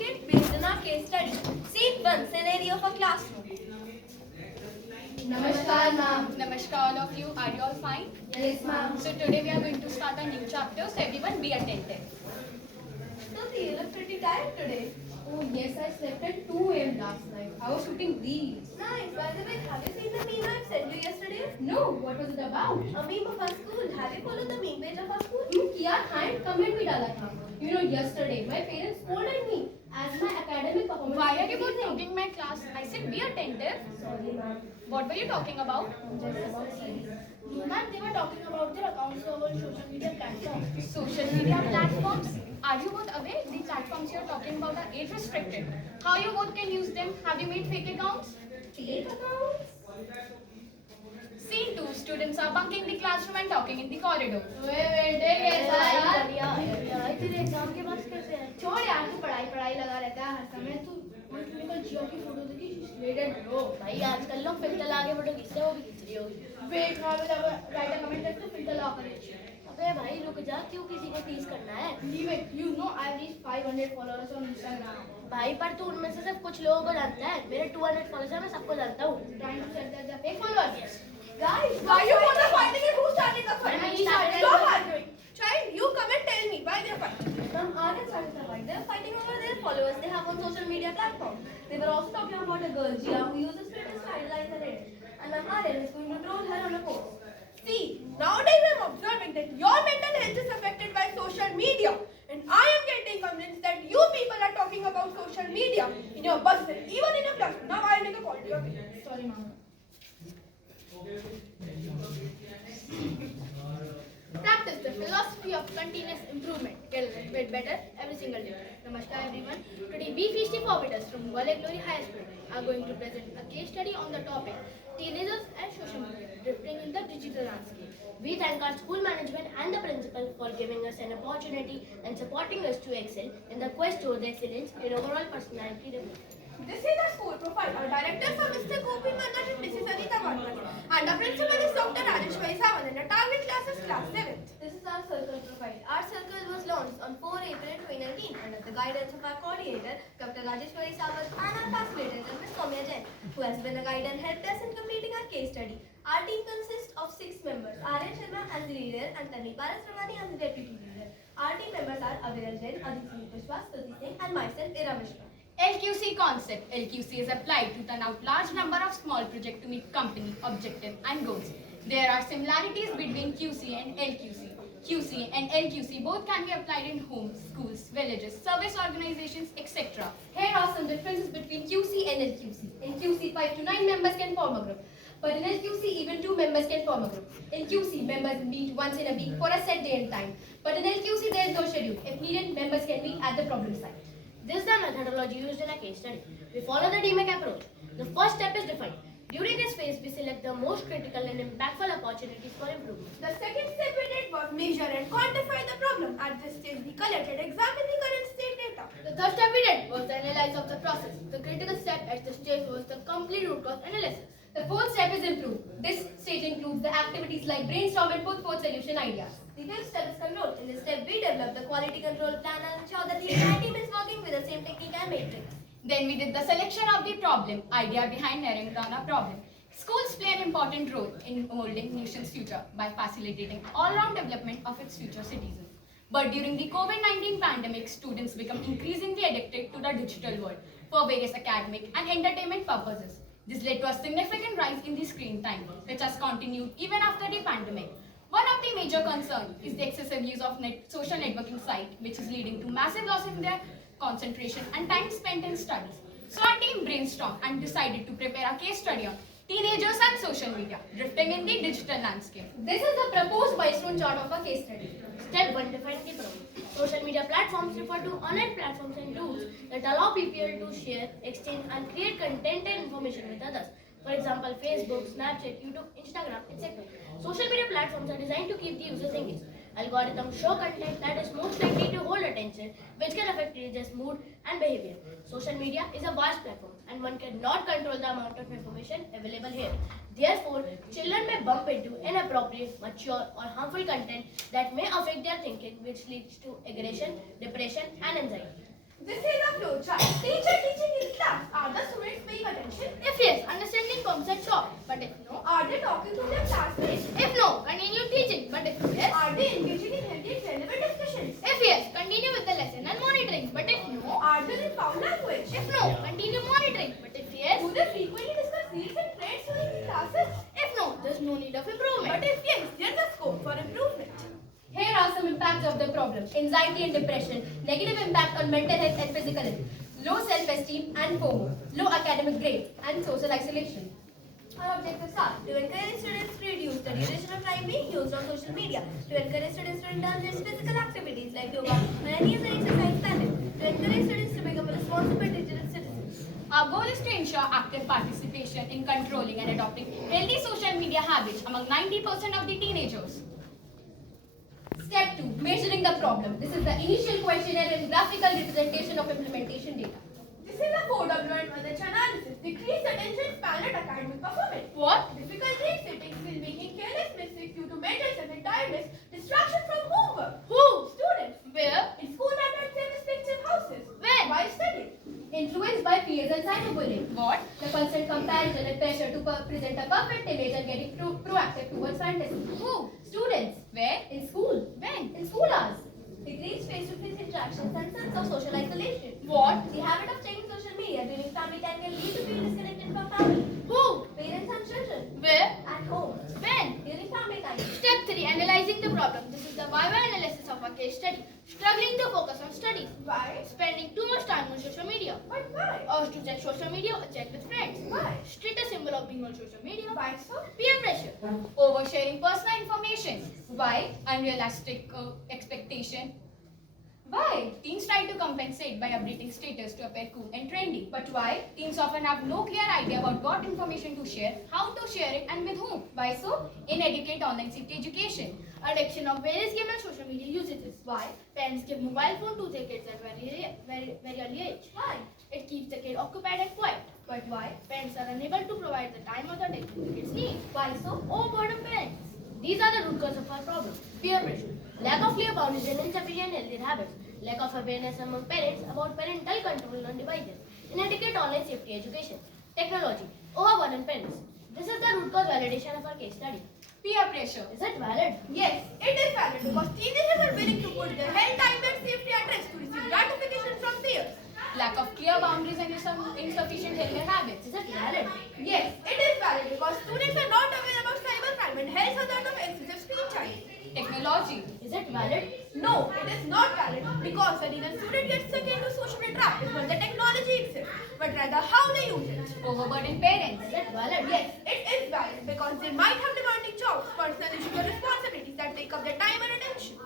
landscape based on our case study. Scene 1, scenario of a classroom. Namaskar, ma'am. Namaskar all of you. Are you all fine? Yes, ma'am. So today we are going to start a new chapter, so everyone be attentive. Stuti, you look pretty tired today. Oh, yes, I slept at 2 a.m. last night. I was shooting reels. Nice. By the way, have you seen the meme I sent you yesterday? No, what was it about? A meme of our school. Have you followed the meme page of our school? किया था and comment भी डाला था. You know, yesterday my parents scolded me as my academic performance. Why are you both talking my class? I said be attentive. Sorry, ma'am. What were you talking about? Just about studies. Ma'am, they were talking about their accounts over social media platforms. Social media platforms. Are you both aware the platforms you are talking about are age restricted? How you both can use them? Have you made fake accounts? Fake accounts? Scene 2. Students are bunking the classroom and talking in the corridor. Wait, कैसा यार? यार तेरे exam के बाद कैसे है? छोड़ यार, तू पढ़ाई लगा रहता है हर समय. तू मल्टीपल जियो की फोटो देखी, रेडेड ब्रो. भाई आजकल लोग फिल्टर लगा के फोटो खींचते हैं, वो भी खींच रही होगी. वेट, हाँ मैं राइट कमेंट करते फिल्टर लगा कर. अबे भाई रुक जा, क्यों किसी को टीज करना है? Leave it. You know I've reached 500 followers on Instagram. भाई पर तू उनमें से सिर्फ कुछ लोगों को जानता है. मेरे 200 फॉलोअर्स हैं, मैं सबको जानता हूँ. Trying to set that the fake followers. Guys, Why you want to fighting and who started the fight? I started. Stop arguing. Child, you come and tell me why they're fighting. Some are started the fight. They're fighting over their followers they have on social media platforms. They were also talking about a girl, Gia, who uses filters to idolize her ex. And Aryan is going to troll her on a post. See, nowadays I'm observing that your mental health is affected by social media. And I am getting convinced that you people are talking about social media in your buses, even in your class. Now I'll make a call to your parents. Sorry, mama. Practice the philosophy of continuous improvement. Get better every single day. Namaskar everyone. Today we Feisty Forbidders from Gwalior Glory High School are going to present a case study on the topic teenagers and social media drifting in the digital landscape. We thank our school management and the principal for giving us an opportunity and supporting us to excel in the quest towards excellence in overall personality development. This is our school profile. Our directors are Mr. Gopi Manat and Mrs. Anita Varnat. And our principal is Dr. Rajesh Vaisavan and our target class is class 7th. This is our circle profile. Our circle was launched on 4 April 2019 under the guidance of our coordinator, Dr. Rajeshwari Sawant, and our facilitator, Ms. Soumya Jain, who has been a guide and helped us in completing our case study. Our team consists of 6 members, Aryan Sharma as the leader and Tanvi Parasramani as the deputy leader. Our team members are Aviral Jain, Aditi Vishwas, Stuti Singh, and myself, Ira Mishra. LQC concept. LQC is applied to turn out large number of small projects to meet company objective and goals. There are similarities between QC and LQC. QC and LQC both can be applied in homes, schools, villages, service organizations, etc. Here are some differences between QC and LQC. In QC, 5 to 9 members can form a group. But in LQC, even 2 members can form a group. In QC, members meet once in a week for a set day and time. But in LQC, there is no schedule. If needed, members can meet at the problem site. This is the methodology used in a case study. We follow the DMAC approach. The first step is defined. During this phase, we select the most critical and impactful opportunities for improvement. The second step we did was measure and quantify the problem. At this stage, we collected, examined the current state data. The third step we did was the analysis of the process. The critical step at this stage was the complete root cause analysis. The fourth step is improve. This stage includes the activities like brainstorm and put forth solution ideas. The fifth step is control. In this step, we developed the quality control plan and ensure that the entire team is working with the same technique and matrix. Then we did the selection of the problem, idea behind narrowing down a problem. Schools play an important role in molding nation's future by facilitating all-round development of its future citizens. But during the COVID-19 pandemic, students become increasingly addicted to the digital world for various academic and entertainment purposes. This led to a significant rise in the screen time, which has continued even after the pandemic. One of the major concerns is the excessive use of social networking sites, which is leading to massive loss in their concentration and time spent in studies. So our team brainstormed and decided to prepare a case study on teenagers and social media, drifting in the digital landscape. This is the proposed milestone chart of a case study. Step 1. Define the problem. Social media platforms refer to online platforms and tools that allow people to share, exchange and create content and information with others. For example, Facebook, Snapchat, YouTube, Instagram, etc. Social media platforms are designed to keep the users engaged. Algorithms show content that is most likely to hold attention, which can affect users' mood and behavior. Social media is a vast platform and one cannot control the amount of information available here. Therefore, children may bump into inappropriate, mature or harmful content that may affect their thinking, which leads to aggression, depression and anxiety. This is a flow chart. Teacher teaching in class. Are the students paying attention? If yes, understanding concept short. But if no, Are they talking to their classmates? if no, continue teaching. But if yes, Are they engaging in healthy and relevant discussions? if yes, continue with the lesson and monitoring. But if no, Are they in found language? if no, continue monitoring. But if yes, Do they frequently discuss reels and trends during classes? if no, there's no need of improvement. But if yes, there's a scope for improvement. Here are some impacts of the problem. Anxiety and depression, negative impact on mental health and physical health, low self-esteem and FOMO, low academic grades, and social isolation. Our objectives are to encourage students to reduce the duration of time being used on social media, to encourage students to indulge in physical activities like yoga or any other exercise method, to encourage students to become a responsible digital citizens. Our goal is to ensure active participation in controlling and adopting healthy social media habits among 90% of the teenagers. Step 2. Measuring the problem. This is the initial questionnaire and graphical representation of implementation data. This is a 4W and 1H analysis. Decreased attention span and academic performance. What? Difficulty in sitting still, making careless mistakes due to mental stress and tiredness. Distraction from homework. Who? Students. Where? In school methods and respective houses. When? While studying. Influenced by peers and cyberbullying. What? The constant comparison and pressure to present a perfect image and getting proactive towards fantasy. Who? Students. Where? In school. When? In school hours. Decreased face-to-face interactions and sense of social isolation. What? The habit of checking social media during family time can lead to feel disconnected from family, Who? parents and children, Where? at home, When? during family time. Step 3. Analyzing the problem. This is the Viva analysis of a case study. Struggling to focus on studies. Why? Spending too much time on social media. But why? Urge to check social media or chat with friends. Why? Status symbol of being on social media. Why so? Peer pressure. Oversharing personal information. Why? Unrealistic expectation. Why? Teens try to compensate by updating status to appear cool and trendy. But why? Teens often have no clear idea about what information to share, how to share it, and with whom. Why so? Inadequate online safety education. Addiction of various game and social media usages. Why? Parents give mobile phone to their kids at very early age. Why? It keeps the kid occupied and quiet. But why? Parents are unable to provide the time or the attention the kids need. Why so? Overburden parents. These are the root causes of our problem. Peer pressure. Lack of clear boundaries and insufficient healthy habits. Lack of awareness among parents about parental control on devices. Inadequate online safety education. Technology. Overburden parents. This is the root cause validation of our case study. Peer pressure. Is it valid? Yes, it is valid because teenagers are willing to put their health, time and safety at risk to receive gratification from peers. Lack of clear boundaries and insufficient healthy habits. Is it valid? Yes, it is valid because students are not aware about cybercrime and health hazards of excessive screen time. Technology. Is it valid? No, it is not valid because when a student gets stuck into social trap is not the technology itself, but rather how they use it. Overburden parents. Is it valid? Yes, it is valid because they might have demanding jobs, personal issues or responsibilities that take up their time and attention.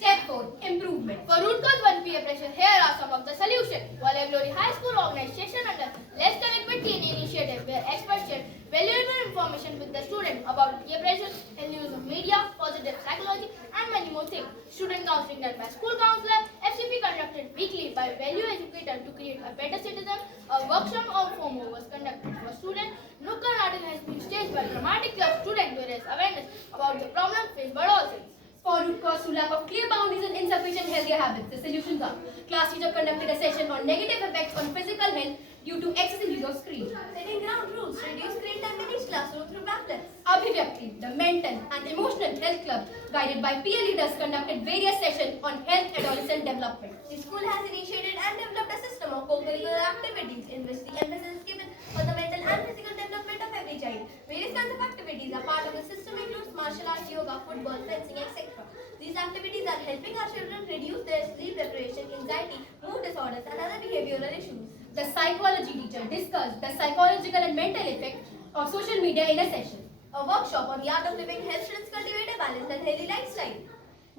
Step 4. Improvement. For root cause 1 peer pressure, here are some of the solutions. Wallace Glory High School organization under Let's Connect with Teen initiative where experts share valuable information with the student about peer pressure, healthy use of media, positive psychology and many more things. Student counseling done by school counselor, FCP conducted weekly by value educator to create a better citizen. A workshop on FOMO was conducted for students. Nukkad Natak has been staged by dramatic club students to raise awareness about the problem faced by all things. For root cause to lack of clear boundaries and insufficient healthy habits, the solutions are: class teacher conducted a session on negative effects on physical health due to excessive use of screen. Setting ground rules, reduce screen time in each classroom through pamphlets. Abhivyakti, the mental and emotional health club, guided by peer leaders, conducted various sessions on health adolescent development. The school has initiated and developed a system of co-curricular activities in which the emphasis is given for the mental and physical development of every child. Various kinds of activities are part of the system includes martial arts, yoga, football, fencing, etc. These activities are helping our children reduce their sleep deprivation, anxiety, mood disorders and other behavioral issues. The psychology teacher discussed the psychological and mental effect of social media in a session. A workshop on the art of living helps students cultivate a balanced and healthy lifestyle.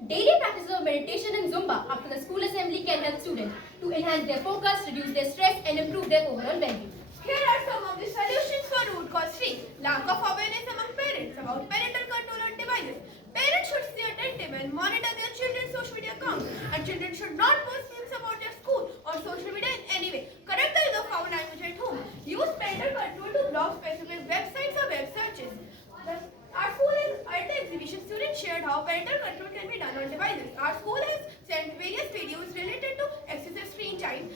Daily practices of meditation and Zumba after the school assembly can help students to enhance their focus, reduce their stress and improve their overall well-being. Here are some of the solutions for root cause 3. Lack of awareness among parents about parental control on devices. Parents should stay attentive and monitor their children's social media accounts, and children should not post memes about their school or social media in any way. Correct the use of foul language at home. Use parental control to block specific websites or web searches. Our school is at the exhibition, students shared how parental control can be done on devices. Our school has sent various videos related to excessive screen time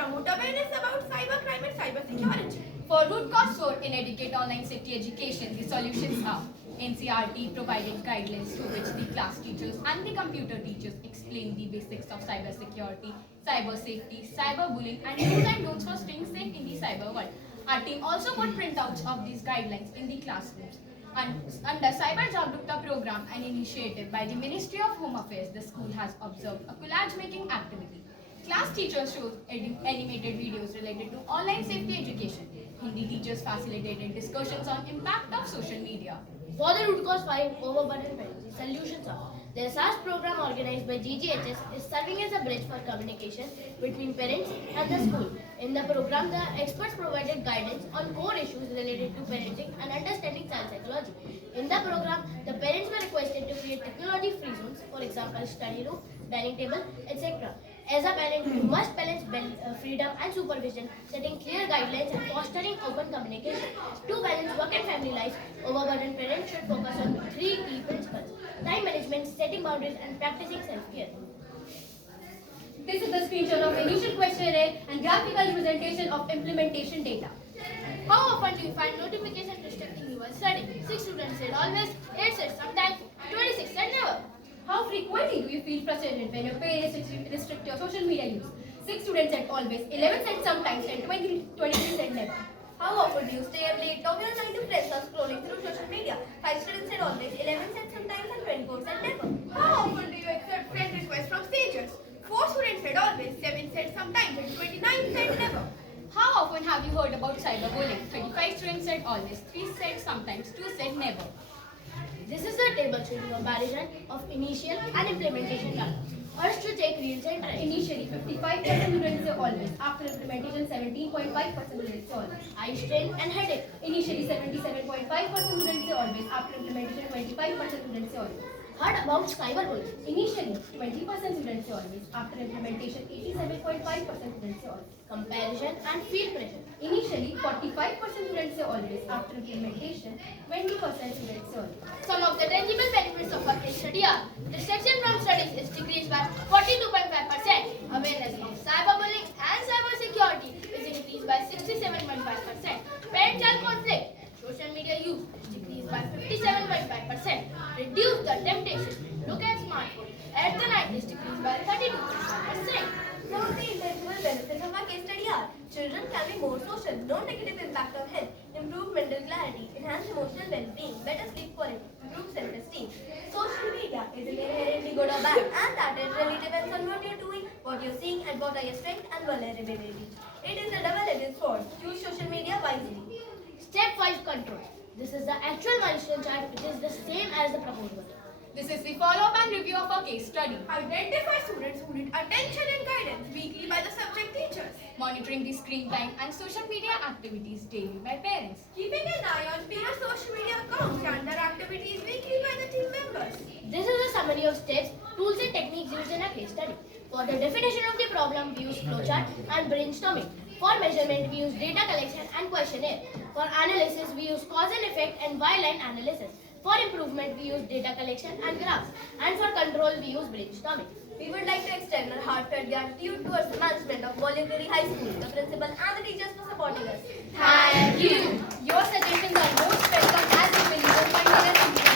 promote awareness about cybercrime and cybersecurity. For root cause 4 in Educate Online Safety Education, the solutions are NCRT provided guidelines through which the class teachers and the computer teachers explain the basics of cybersecurity, cyber safety, cyberbullying, and do's and don'ts for staying safe in the cyber world. Our team also put printouts of these guidelines in the classrooms. And under Cyber Jagrukta program, an initiative by the Ministry of Home Affairs, the school has observed a collage making activity. Class teachers showed animated videos related to online safety education. Hindi teachers facilitated discussions on impact of social media. For the root cause 5 overburdened parents, the solutions are the SARS program organized by GGHS is serving as a bridge for communication between parents and the school. In the program, the experts provided guidance on core issues related to parenting and understanding child psychology. In the program, the parents were requested to create technology-free zones, for example, study room, dining table, etc. As a parent, you must balance freedom and supervision, setting clear guidelines and fostering open communication. To balance work and family life, overburdened parents should focus on 3 key principles: time management, setting boundaries, and practicing self-care. This is the screenshot of initial questionnaire and graphical presentation of implementation data. How often do you find notifications restricting you while studying? 6 students said always, 8 said sometimes, 26 said never. How frequently do you feel frustrated when your parents restrict your social media use? 6 students said always, 11 said sometimes, and 23 said never. How often do you stay up late talking on night to friends or scrolling through social media? 5 students said always, 11 said sometimes, and 24 said never. How often do you accept friend requests from strangers? 4 students said always, 7 said sometimes, and 29 said never. How often have you heard about cyberbullying? 35 students said always, 3 said sometimes, 2 said never. This is the table showing comparison of initial and implementation data. Urge to take real time trends. Initially, 55% students say always. After implementation, 17.5% students say always. Eye strain and headache. Initially, 77.5% students say always. After implementation, 25% students say always. Heard about cyberbullying. Initially, 20% students say always. After implementation, 87.5% students say always. Comparison and peer pressure. Initially, 45% students say always. After implementation, 20% students say always. Some of the tangible benefits of a case study are: distraction from studies is decreased by 42.5%, awareness of cyberbullying and cybersecurity is increased by 67.5%, parent-child conflict, social media use is decreased by 57.5%, reduce the temptation to look at smartphone at the night is decreased by 32.5%. Some of the intangible benefits of our case study are: children can be more social, no negative impact on health, improved mental clarity, enhanced emotional well-being, better sleep quality, improved self-esteem. Social media isn't inherently good or bad, and that it really depends on what you're doing, what you're seeing, and what are your strengths and vulnerabilities. It is a double-edged sword. Use social media wisely. Step 5 control. This is the actual milestone chart, which is the same as the proposed one. This is the follow-up and review of our case study. Identify students who need attention and guidance weekly by the subject teachers. Monitoring the screen time and social media activities daily by parents. Keeping an eye on peer social media accounts and their activities weekly by the team members. This is a summary of steps, tools and techniques used in a case study. For the definition of the problem, we use flowchart and brainstorming. For measurement, we use data collection and questionnaire. For analysis, we use cause and effect and Y-line analysis. For improvement, we use data collection and graphs. And for control, we use brainstorming. We would like to extend our heartfelt gratitude towards the management of Voluntary High School, the principal and the teachers for supporting us. Thank you. Your suggestions are most welcome as we will be open